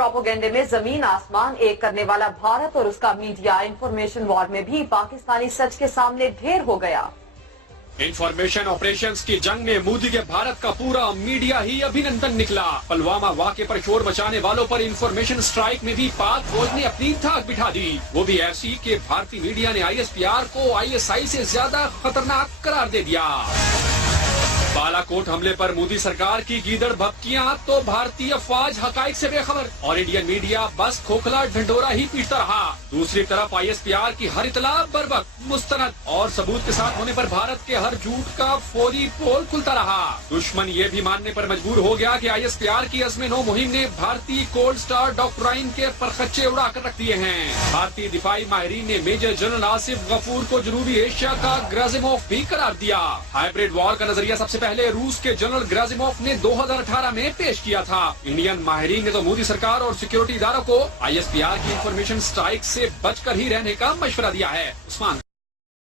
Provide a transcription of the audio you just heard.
प्रोपोगेंडे में जमीन आसमान एक करने वाला भारत और उसका मीडिया इंफॉर्मेशन वॉर में भी पाकिस्तानी सच के सामने ढेर हो गया। इंफॉर्मेशन ऑपरेशंस की जंग में मोदी के भारत का पूरा मीडिया ही अभिनंदन निकला। पुलवामा वाक़े पर शोर मचाने वालों पर इंफॉर्मेशन स्ट्राइक में भी पाक फौज ने अपनी धाक बिठा दी, वो भी ऐसी कि भारतीय मीडिया ने ISPR को ISI से ज्यादा खतरनाक करार दे दिया। बालाकोट हमले पर मोदी सरकार की गीदड़ भपकियां तो भारतीय फौज हकाइक से बेखबर और इंडियन मीडिया बस खोखला ढंढोरा ही पीटता रहा। दूसरी तरफ ISPR की हर इतला बरवक्त, मुस्तनद और सबूत के साथ होने पर भारत के हर झूठ का फौरी पोल खुलता रहा। दुश्मन ये भी मानने पर मजबूर हो गया कि ISPR की अज़्म-ए-नौ मुहिम ने भारतीय कोल्ड स्टार डॉक्ट्राइन के परखच्चे उड़ा कर रख दिए हैं। भारतीय दिफाई माहिरीन ने मेजर जनरल आसिफ गफूर को जनूबी एशिया का ग्राजिमोव भी करार दिया। हाइब्रिड वॉर का नजरिया सबसे पहले रूस के जनरल ग्राजिमोव ने 2018 में पेश किया था। इंडियन माहिरीन ने तो मोदी सरकार और सिक्योरिटी इदारों को ISPR की इंफॉर्मेशन स्ट्राइक से बचकर ही रहने का मशवरा दिया है। उस्मान